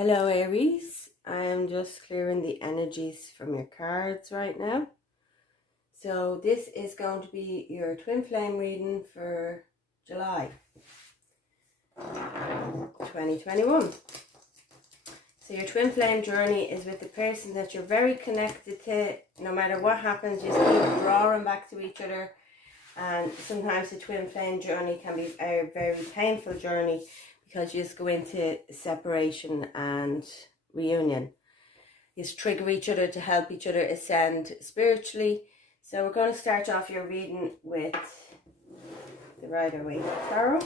Hello Aries, I'm just clearing the energies from your cards right now. So this is going to be your twin flame reading for July 2021. So your twin flame journey is with the person that you're very connected to. No matter what happens, you just keep drawing back to each other. And sometimes the twin flame journey can be a very painful journey because you just go into separation and reunion. You just trigger each other to help each other ascend spiritually. So we're going to start off your reading with the Rider-Waite Tarot.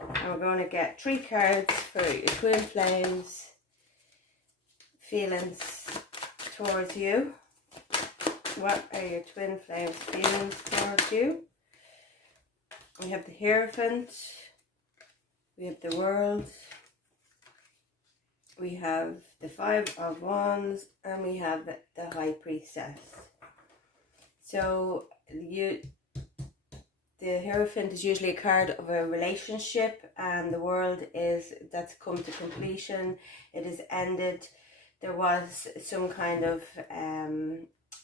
And we're going to get 3 cards for your twin flames feelings towards you. What are your twin flames feelings towards you? We have the Hierophant, we have the World, we have the 5 of Wands, and we have the High Priestess. So the Hierophant is usually a card of a relationship, and the World is that's come to completion. It is ended. There was some kind of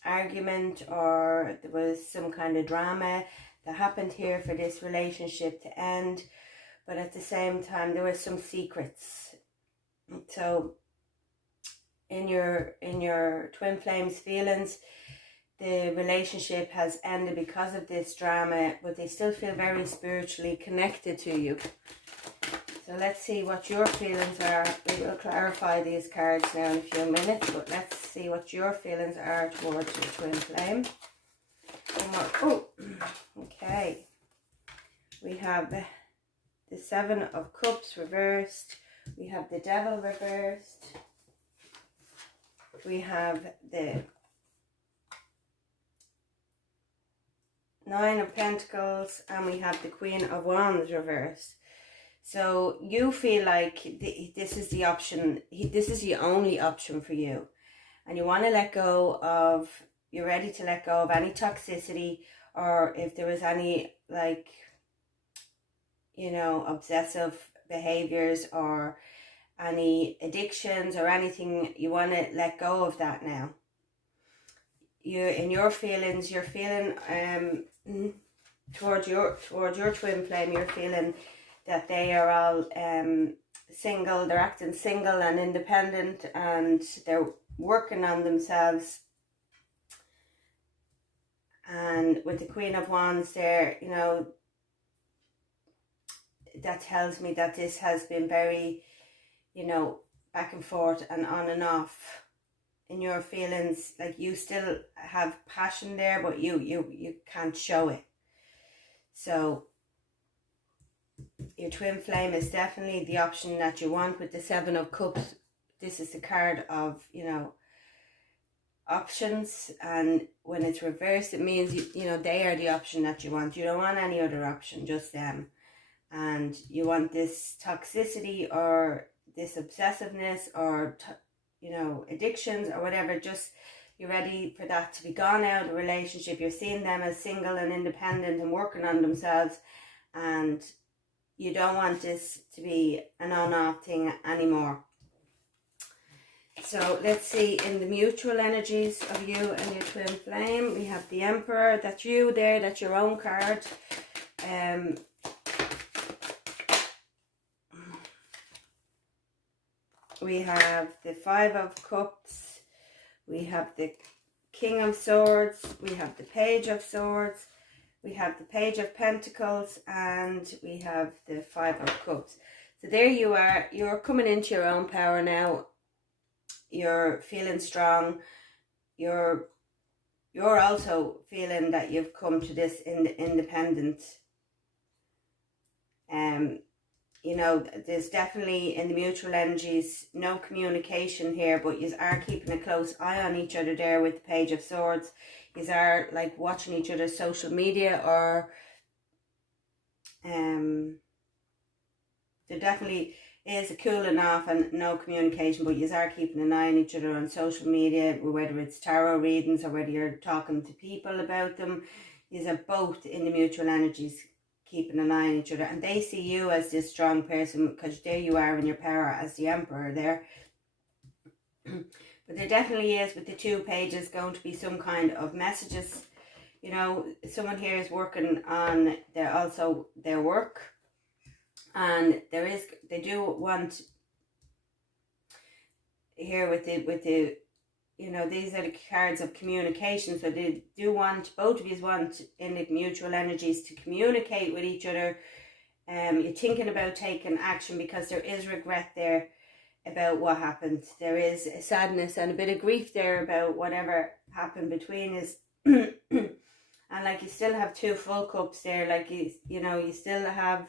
argument, or there was some kind of drama that happened here for this relationship to end, but at the same time there were some secrets. So in your twin flames feelings, the relationship has ended because of this drama, but they still feel very spiritually connected to you. So let's see what your feelings are. We will clarify these cards now in a few minutes, but let's see what your feelings are towards your twin flame. Okay. We have the 7 of Cups reversed. We have the Devil reversed. We have the 9 of Pentacles, and we have the Queen of Wands reversed. So you feel like this is the option, this is the only option for you. And you want to let go of, you're ready to let go of any toxicity, or if there was any, like, you know, obsessive behaviors or any addictions or anything. You want to let go of that now. In your feelings, you're feeling towards your twin flame, you're feeling that they are all single, they're acting single and independent, and they're working on themselves. And with the Queen of Wands there, you know, that tells me that this has been very, you know, back and forth and on and off. In your feelings, like you still have passion there, but you can't show it. So your twin flame is definitely the option that you want. With the 7 of Cups, this is the card of, you know, options, and when it's reversed, it means you know, they are the option that you want. You don't want any other option, just them. And you want this toxicity or this obsessiveness or you know, addictions or whatever, just you're ready for that to be gone out of the relationship. You're seeing them as single and independent and working on themselves, and you don't want this to be an on-off thing anymore. So let's see, in the mutual energies of you and your twin flame, we have the Emperor. That's you there, that's your own card. We have the 5 of Cups, we have the King of Swords, we have the Page of Swords, we have the Page of Pentacles, and we have the 5 of Cups. So there you are, you're coming into your own power now. You're feeling strong. You're also feeling that you've come to this independent. You know, there's definitely in the mutual energies no communication here, but you are keeping a close eye on each other there with the Page of Swords. You are like watching each other's social media, or there definitely is a cooling off and no communication, but you are keeping an eye on each other on social media, whether it's tarot readings or whether you're talking to people about them. You are both in the mutual energies keeping an eye on each other, and they see you as this strong person because there you are in your power as the Emperor there. But there definitely is, with the 2 pages, going to be some kind of messages. You know, someone here is working on their work, and they do want here with the you know, these are the cards of communication. So they do want, both of you want in the mutual energies to communicate with each other. You're thinking about taking action because there is regret there about what happened. There is a sadness and a bit of grief there about whatever happened between us. And like, you still have 2 full cups there. Like, you know, you still have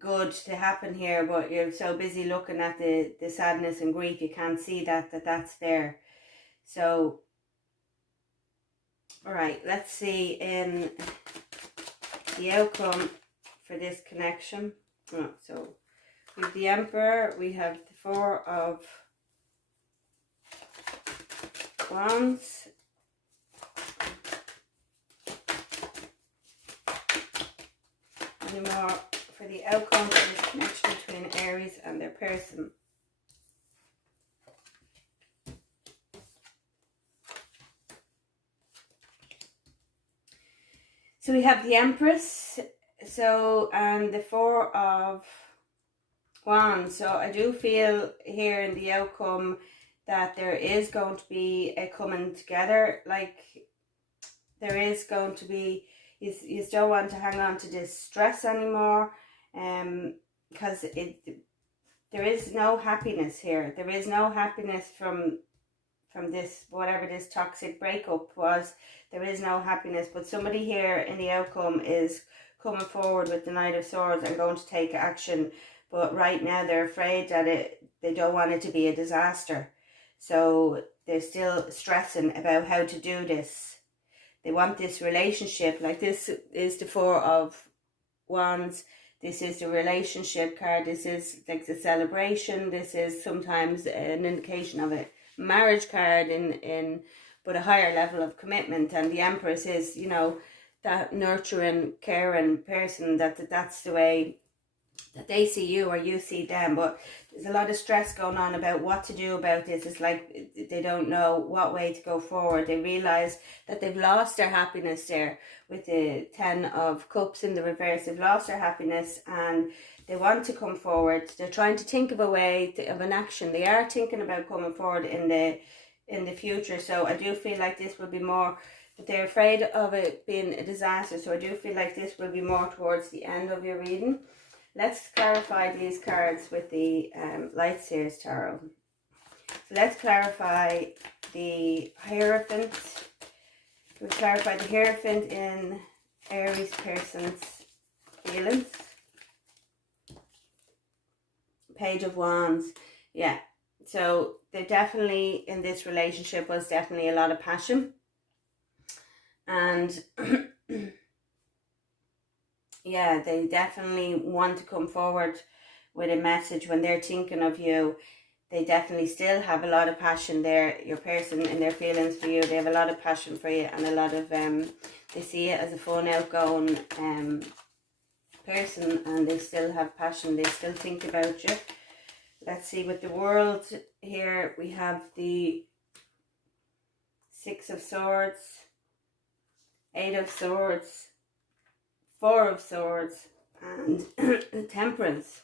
good to happen here, but you're so busy looking at the sadness and grief, you can't see that's there. So, all right, let's see in the outcome for this connection. Oh, so we have the Emperor, we have the 4 of Wands, any more for the outcome for this connection between Aries and their person. So we have the Empress, so, and the 4 of Wands. So I do feel here in the outcome that there is going to be a coming together. Like, there is going to be, you don't want to hang on to this stress anymore, because there is no happiness here. There is no happiness from this, whatever this toxic breakup was. There is no happiness, but somebody here in the outcome is coming forward with the Knight of Swords and going to take action. But right now they're afraid that they don't want it to be a disaster. So they're still stressing about how to do this. They want this relationship. Like, this is the 4 of Wands. This is the relationship card. This is like the celebration. This is sometimes an indication of a marriage card but a higher level of commitment. And the Empress is, you know, that nurturing, caring person, that's the way that they see you or you see them. But there's a lot of stress going on about what to do about this. It's like they don't know what way to go forward. They realize that they've lost their happiness there with the 10 of Cups in the reverse. They've lost their happiness and they want to come forward. They're trying to think of a way of an action. They are thinking about coming forward in the future. So I do feel like this will be more, but they're afraid of it being a disaster. So I do feel like this will be more towards the end of your reading. Let's clarify these cards with the Light Seers Tarot. So let's clarify the Hierophant. We'll clarify the Hierophant in Aries person's feelings. Page of Wands. Yeah. So there definitely, in this relationship, was definitely a lot of passion. And yeah, they definitely want to come forward with a message when they're thinking of you. They definitely still have a lot of passion there. Your person and their feelings for you, they have a lot of passion for you, and a lot of they see it as a fun, outgoing person, and they still have passion. They still think about you. Let's see, with the World here, we have the 6 of Swords, 8 of Swords, 4 of Swords, and Temperance.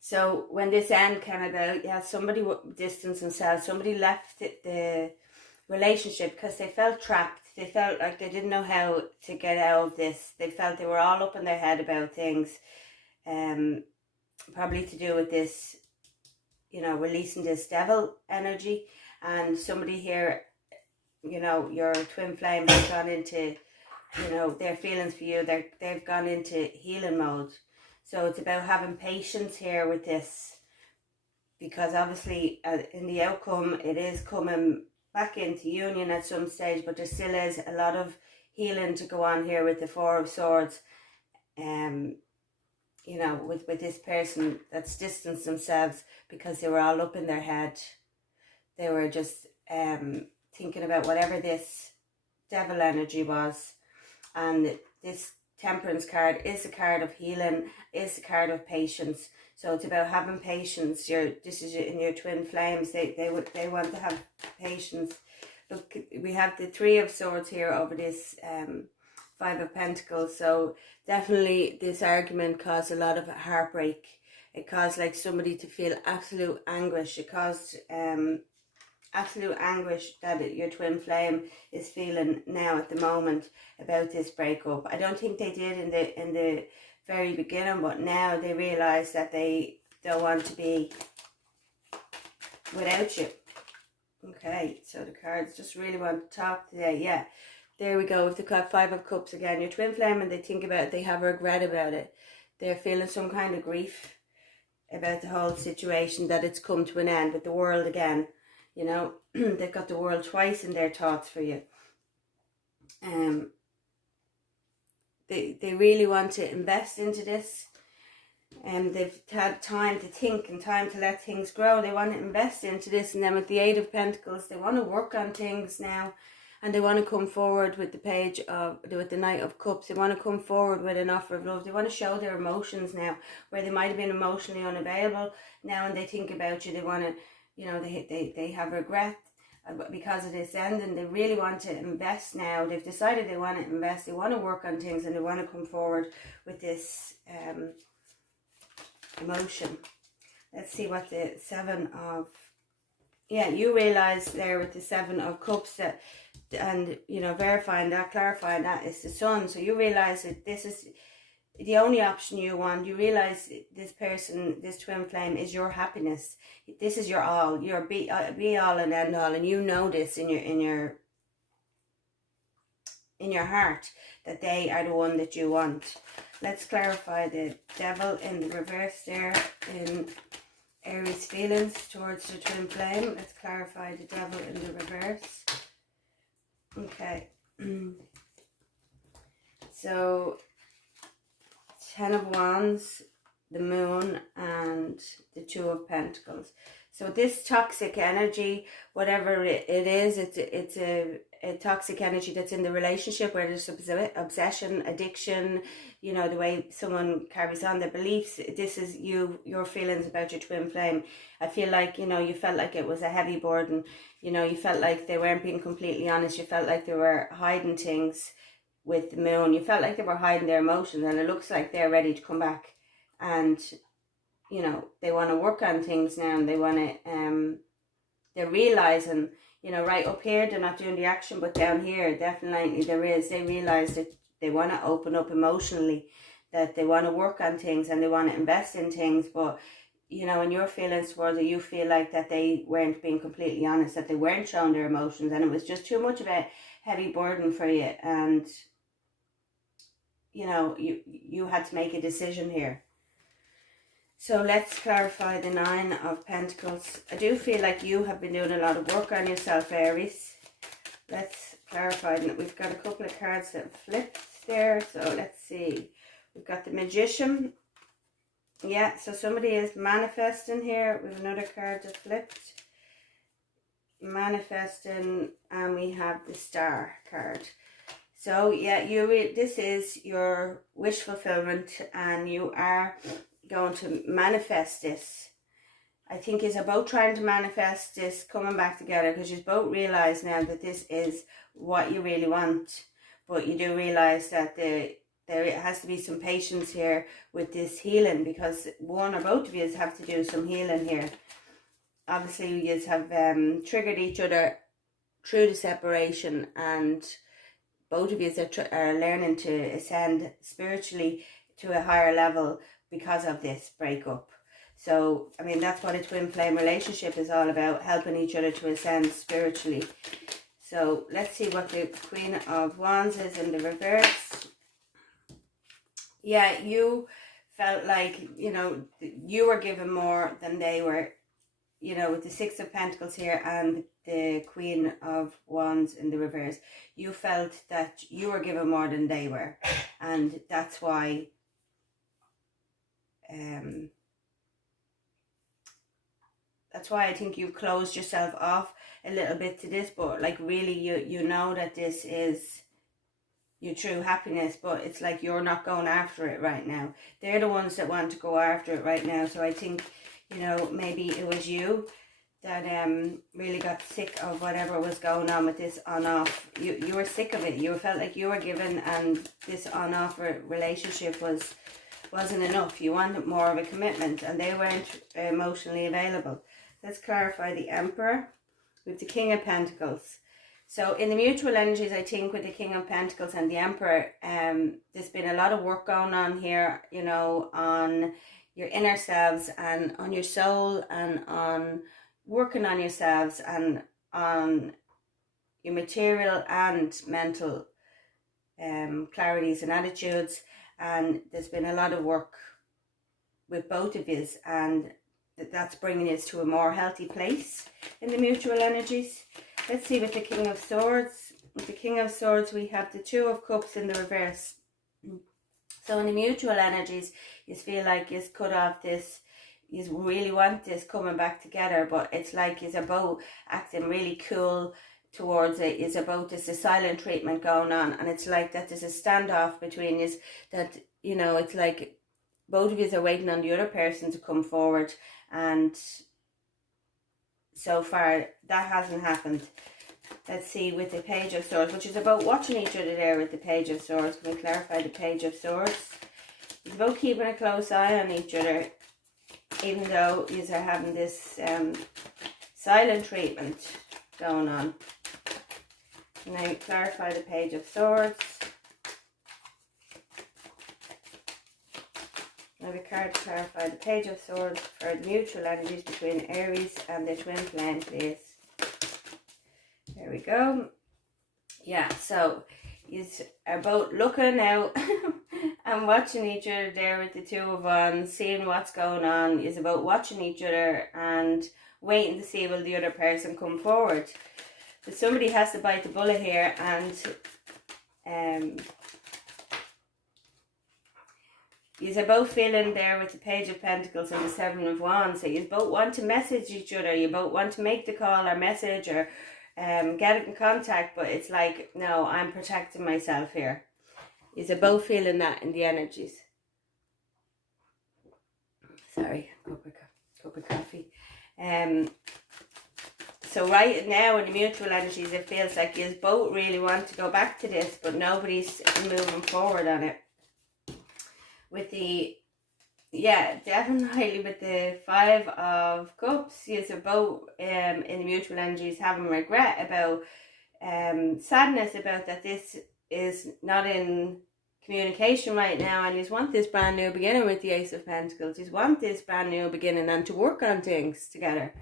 So when this end came about, yeah, somebody distanced themselves. Somebody left the relationship because they felt trapped. They felt like they didn't know how to get out of this. They felt they were all up in their head about things. Probably to do with this, you know, releasing this devil energy. And somebody here, you know, your twin flame has gone into, you know, their feelings for you. They've gone into healing mode. So it's about having patience here with this, because obviously in the outcome it is coming back into union at some stage, but there still is a lot of healing to go on here with the 4 of Swords. You know, with this person that's distanced themselves because they were all up in their head. They were just thinking about whatever this devil energy was, and this Temperance card is a card of healing, is a card of patience. So it's about having patience. This is in your twin flames. They want to have patience. Look, we have the Three of Swords here over this Five of Pentacles. So definitely this argument caused a lot of heartbreak. It caused like somebody to feel absolute anguish. It caused absolute anguish that your twin flame is feeling now at the moment about this breakup. I don't think they did in the very beginning, but now they realize that they don't want to be without you. Okay, so the cards just really want to talk today. Yeah, there we go. With the Five of Cups again, your twin flame, when they think about it, they have regret about it. They're feeling some kind of grief about the whole situation, that it's come to an end with the world again. You know, they've got the world twice in their thoughts for you. They really want to invest into this. And they've had time to think and time to let things grow. They want to invest into this. And then with the Eight of Pentacles, they want to work on things now. And they want to come forward with with the Knight of Cups. They want to come forward with an offer of love. They want to show their emotions now, where they might have been emotionally unavailable. Now when they think about you, they want to, you know, they have regret because of this ending. They really want to invest now. They've decided they want to invest. They want to work on things, and they want to come forward with this emotion. Let's see what the Seven of... Yeah, you realize there with the Seven of Cups that, and, you know, verifying that, clarifying that, is the Sun. So you realize that this is the only option you want. You realize this person, this twin flame, is your happiness. This is your all, your be all and end all, and you know this in your heart, that they are the one that you want. Let's clarify the Devil in the reverse there in Aries feelings towards the twin flame. Let's clarify the Devil in the reverse. Okay. So Ten of Wands, the Moon, and the Two of Pentacles. So this toxic energy, whatever it is, it's a toxic energy that's in the relationship, where there's obsession, addiction, you know, the way someone carries on their beliefs. This is your feelings about your twin flame. I feel like, you know, you felt like it was a heavy burden. You know, you felt like they weren't being completely honest. You felt like they were hiding things with the Moon. You felt like they were hiding their emotions, and it looks like they're ready to come back. And, you know, they want to work on things now, and they want to, they're realizing, you know, right up here, they're not doing the action, but down here, definitely there is. They realize that they want to open up emotionally, that they want to work on things, and they want to invest in things. But, you know, in your feelings towards it, you feel like that they weren't being completely honest, that they weren't showing their emotions, and it was just too much of a heavy burden for you. And, you know, you had to make a decision here. So let's clarify the Nine of Pentacles. I do feel like you have been doing a lot of work on yourself, Aries. Let's clarify. We've got a couple of cards that flipped there. So let's see. We've got the Magician. Yeah, so somebody is manifesting here. We have another card that flipped. Manifesting, and we have the Star card. So yeah, this is your wish fulfillment, and you are going to manifest this. I think you're both trying to manifest this coming back together, because you both realize now that this is what you really want. But you do realize that there has to be some patience here with this healing, because one or both of you have to do some healing here. Obviously you have triggered each other through the separation, and both of you are learning to ascend spiritually to a higher level because of this breakup. So, I mean, that's what a twin flame relationship is all about, helping each other to ascend spiritually. So, let's see what the Queen of Wands is in the reverse. Yeah, you felt like, you know, you were given more than they were, you know, with the Six of Pentacles here and the Queen of Wands in the reverse. You felt that you were given more than they were, and that's why I think you've closed yourself off a little bit to this. But like, really, you know that this is your true happiness, but it's like you're not going after it right now. They're the ones that want to go after it right now. So I think, you know, maybe it was you that really got sick of whatever was going on with this on-off. You were sick of it. You felt like you were given, and this on-off relationship wasn't enough. You wanted more of a commitment, and they weren't emotionally available. Let's clarify the Emperor with the King of Pentacles. So in the mutual energies, I think with the King of Pentacles and the Emperor, there's been a lot of work going on here, you know, on your inner selves and on your soul, and on working on yourselves and on your material and mental clarities and attitudes. And there's been a lot of work with both of you, and that's bringing us to a more healthy place in the mutual energies. Let's see with the King of Swords. With the King of Swords, we have the Two of Cups in the reverse. So in the mutual energies, you feel like you've cut off this, you really want this coming back together, but it's like you're both acting really cool towards it. Is about this a silent treatment going on, and it's like that there's a standoff between you, that, you know, it's like both of you are waiting on the other person to come forward, and so far that hasn't happened. Let's see with the Page of Swords, which is about watching each other there with the Page of Swords. Can we clarify the Page of Swords? It's about keeping a close eye on each other, even though you are having this silent treatment going on. Now clarify the Page of Swords. Now the card to clarify the Page of Swords for the mutual energies between Aries and the twin flame, please. There we go. Yeah, so you are both looking out and watching each other there with the Two of Wands, seeing what's going on. Is about watching each other and waiting to see will the other person come forward. But somebody has to bite the bullet here, and you're both feeling there with the Page of Pentacles and the Seven of Wands. So you both want to message each other. You both want to make the call or message or get in contact, but it's like, no, I'm protecting myself here. You're both feeling that in the energies. Sorry, cup of coffee. So right now in the mutual energies, it feels like you both really want to go back to this, but nobody's moving forward on it. With the, yeah, definitely with the Five of Cups, you're both in the mutual energies having regret about, sadness about that this is not in communication right now, and you want this brand new beginning with the Ace of Pentacles. You want this brand new beginning and to work on things together.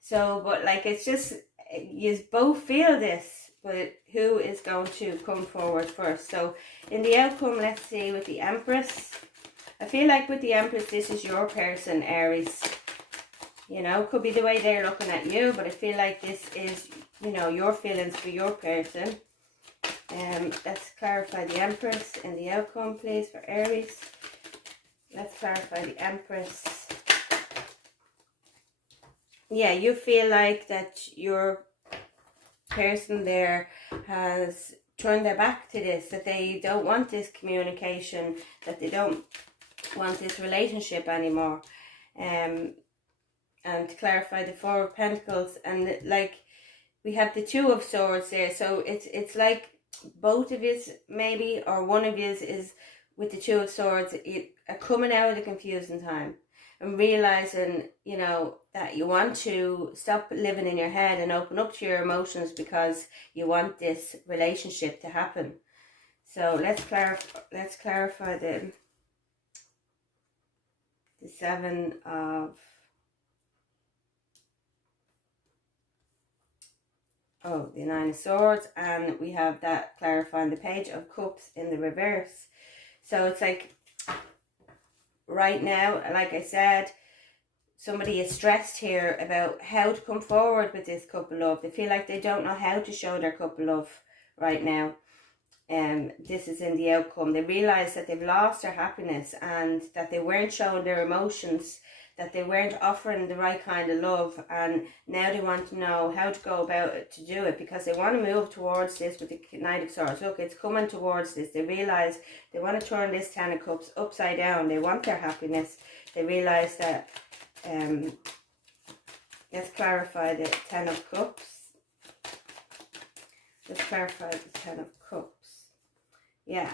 So, but like, it's just, you both feel this, but who is going to come forward first? So in the outcome, let's see with the Empress. I feel like with the Empress, this is your person, Aries. You know, could be the way they're looking at you, but I feel like this is, you know, your feelings for your person. Let's clarify the Empress in the outcome, please, for Aries. Let's clarify the Empress. Yeah, you feel like that your person there has turned their back to this, that they don't want this communication, that they don't want this relationship anymore. And to clarify the Four of Pentacles, and like we have the Two of Swords there, so it's like both of you maybe, or one of you is with the Two of Swords, are coming out of the confusing time and realizing, you know, that you want to stop living in your head and open up to your emotions because you want this relationship to happen. So let's clarify the Seven of the Nine of Swords, and we have that clarifying the Page of Cups in the reverse. So it's like right now, like I said, somebody is stressed here about how to come forward with this couple love. They feel like they don't know how to show their couple love right now. This is in the outcome. They realize that they've lost their happiness and that they weren't showing their emotions that they weren't offering the right kind of love, and now they want to know how to go about it to do it, because they want to move towards this with the Knight of Swords. Look, it's coming towards this. They realize they want to turn this Ten of Cups upside down. They want their happiness. They realize that, let's clarify the Ten of Cups. Let's clarify the Ten of Cups. Yeah,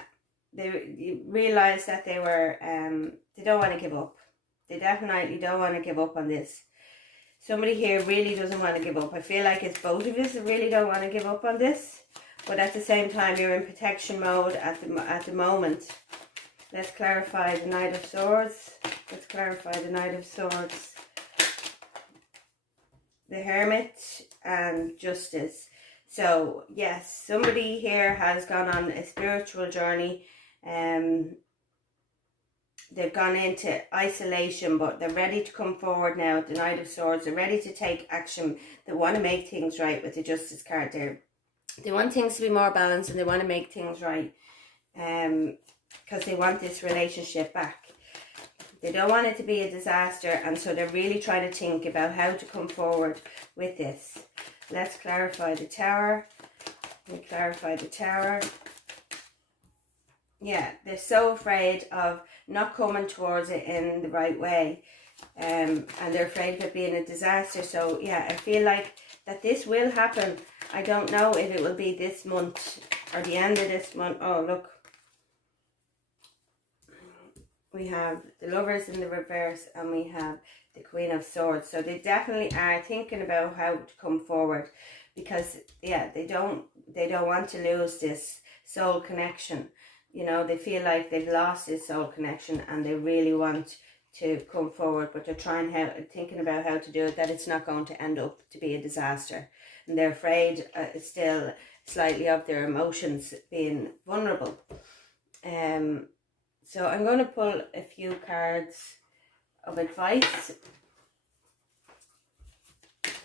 they realize that they were, they don't want to give up. They definitely don't want to give up on this. Somebody here really doesn't want to give up. I feel like it's both of us that really don't want to give up on this. But at the same time, you're in protection mode at the moment. Let's clarify the Knight of Swords. Let's clarify the Knight of Swords. The Hermit and Justice. So, yes, somebody here has gone on a spiritual journey. They've gone into isolation, but they're ready to come forward now with the Knight of Swords. They're ready to take action. They want to make things right with the Justice card there. They want things to be more balanced, and they want to make things right. Because they want this relationship back. They don't want it to be a disaster, and so they're really trying to think about how to come forward with this. Let's clarify the Tower. We clarify the Tower. Yeah, they're so afraid of not coming towards it in the right way. And they're afraid of it being a disaster. So, yeah, I feel like that this will happen. I don't know if it will be this month or the end of this month. Oh, look. We have the Lovers in the reverse, and we have the Queen of Swords. So they definitely are thinking about how to come forward, because, yeah, they don't want to lose this soul connection. You know, they feel like they've lost this soul connection, and they really want to come forward, but they're thinking about how to do it, that it's not going to end up to be a disaster. And they're afraid still slightly of their emotions being vulnerable. So I'm going to pull a few cards of advice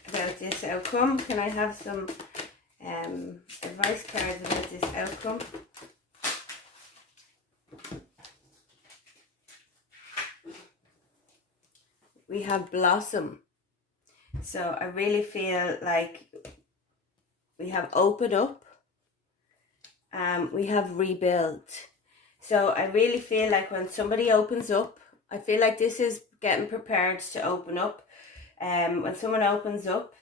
about this outcome. Can I have some advice cards about this outcome? We have Blossom. So I really feel like we have Open Up. We have Rebuild. So I really feel like when somebody opens up, I feel like this is getting prepared to open up. When someone opens up,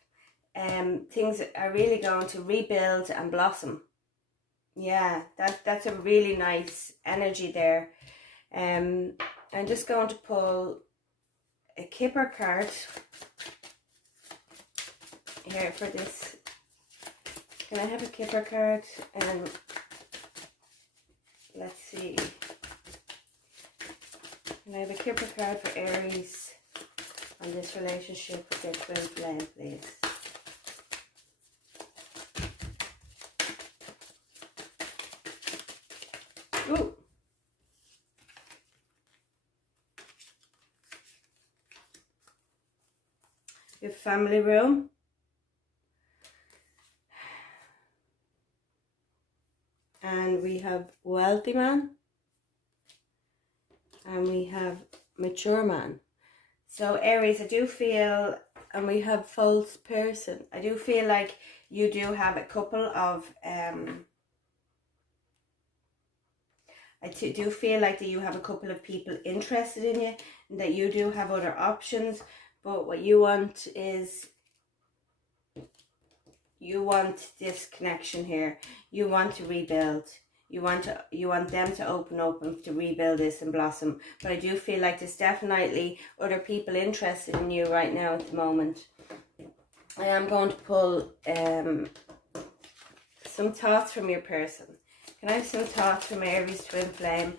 things are really going to rebuild and blossom. Yeah, that's a really nice energy there. I'm just going to pull a Kipper card here for this. Can I have a Kipper card? Let's see. Can I have a Kipper card for Aries on this relationship with their twin flame, please? Ooh. Your family room. And we have Wealthy Man. And we have Mature Man. So Aries, I do feel, and we have False Person. I do feel like you do have a couple of, I do feel like that you have a couple of people interested in you, and that you do have other options. But what you want is, you want this connection here. You want to rebuild. You want them to open up and to rebuild this and blossom. But I do feel like there's definitely other people interested in you right now at the moment. I am going to pull some thoughts from your person. Can I have some thoughts from Aries twin flame?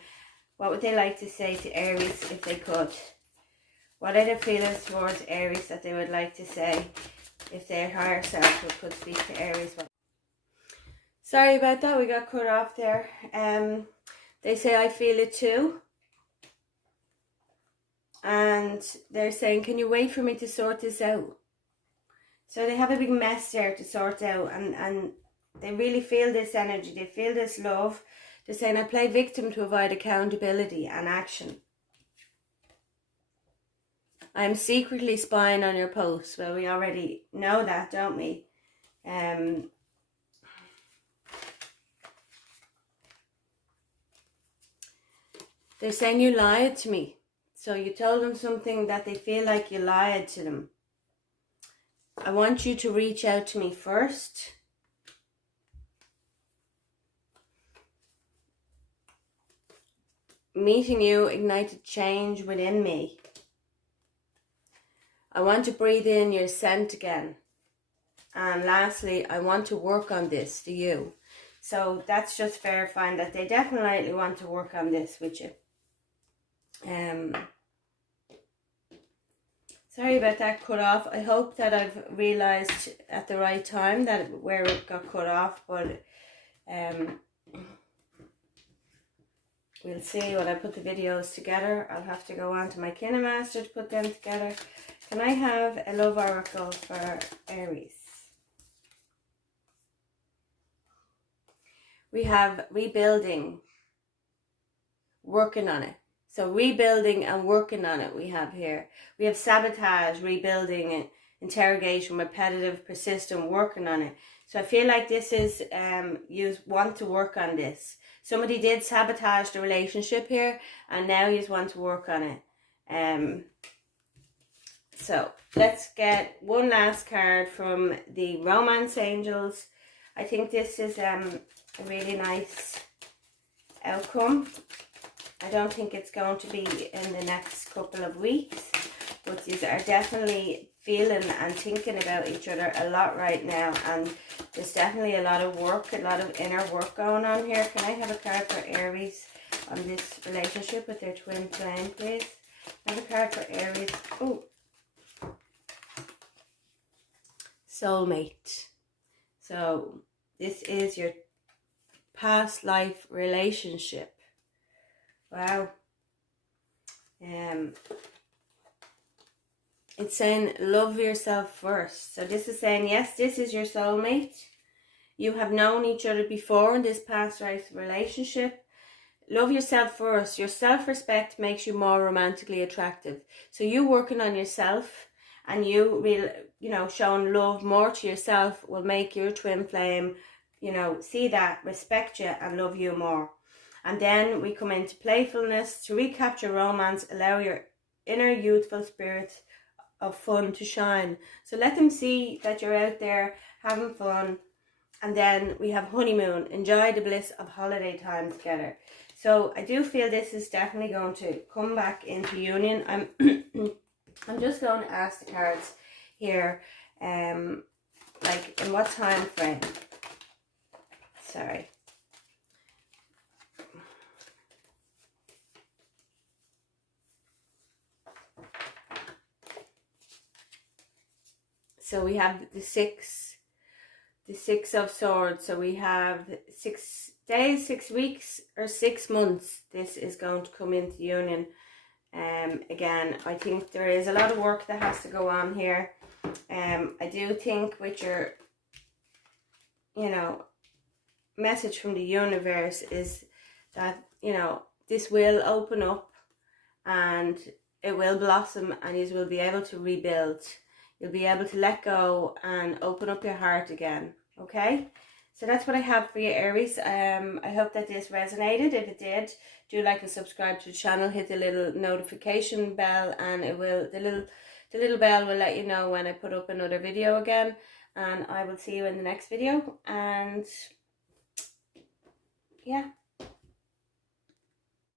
What would they like to say to Aries if they could? What are their feelings towards Aries that they would like to say if their higher self could speak to Aries? Sorry about that, we got cut off there. They say, I feel it too. And they're saying, can you wait for me to sort this out? So they have a big mess there to sort out, and they really feel this energy. They feel this love. They're saying, I play victim to avoid accountability and action. I'm secretly spying on your posts. Well, we already know that, don't we? They're saying you lied to me. So you told them something that they feel like you lied to them. I want you to reach out to me first. Meeting you ignited change within me. I want to breathe in your scent again. And lastly, I want to work on this to you. So that's just verifying that they definitely want to work on this with you. Sorry about that cut off. I hope that I've realised at the right time that where it got cut off, but we'll see when I put the videos together. I'll have to go on to my KineMaster to put them together. Can I have a love oracle for Aries? We have rebuilding, working on it. So rebuilding and working on it we have here. We have sabotage, rebuilding, interrogation, repetitive, persistent, working on it. So I feel like this is, you want to work on this. Somebody did sabotage the relationship here and now you want to work on it. So let's get one last card from the Romance Angels. I think this is a really nice outcome. I don't think it's going to be in the next couple of weeks, but these are definitely feeling and thinking about each other a lot right now, and there's definitely a lot of work, a lot of inner work going on here. Can I have a card for Aries on this relationship with their twin flame, please? I have a card for Aries. Oh, soulmate. So this is your past life relationship. Wow. It's saying love yourself first. So this is saying, yes, this is your soulmate. You have known each other before in this past life relationship. Love yourself first. Your self-respect makes you more romantically attractive. So you working on yourself and you showing love more to yourself will make your twin flame, see that, respect you and love you more. And then we come into playfulness. To recapture romance, allow your inner youthful spirit of fun to shine. So let them see that you're out there having fun. And then we have honeymoon. Enjoy the bliss of holiday time together. So I do feel this is definitely going to come back into union. I'm just going to ask the cards here, like in what time frame? Sorry. So we have the six of swords. So we have 6 days, 6 weeks, or 6 months. This is going to come into union. Again, I think there is a lot of work that has to go on here. I do think with your, message from the universe is that, this will open up and it will blossom and you will be able to rebuild. You'll be able to let go and open up your heart again. Okay? So that's what I have for you, Aries. I hope that this resonated. If it did, do like and subscribe to the channel. Hit the little notification bell, and it will the little bell will let you know when I put up another video again. And I will see you in the next video. And yeah.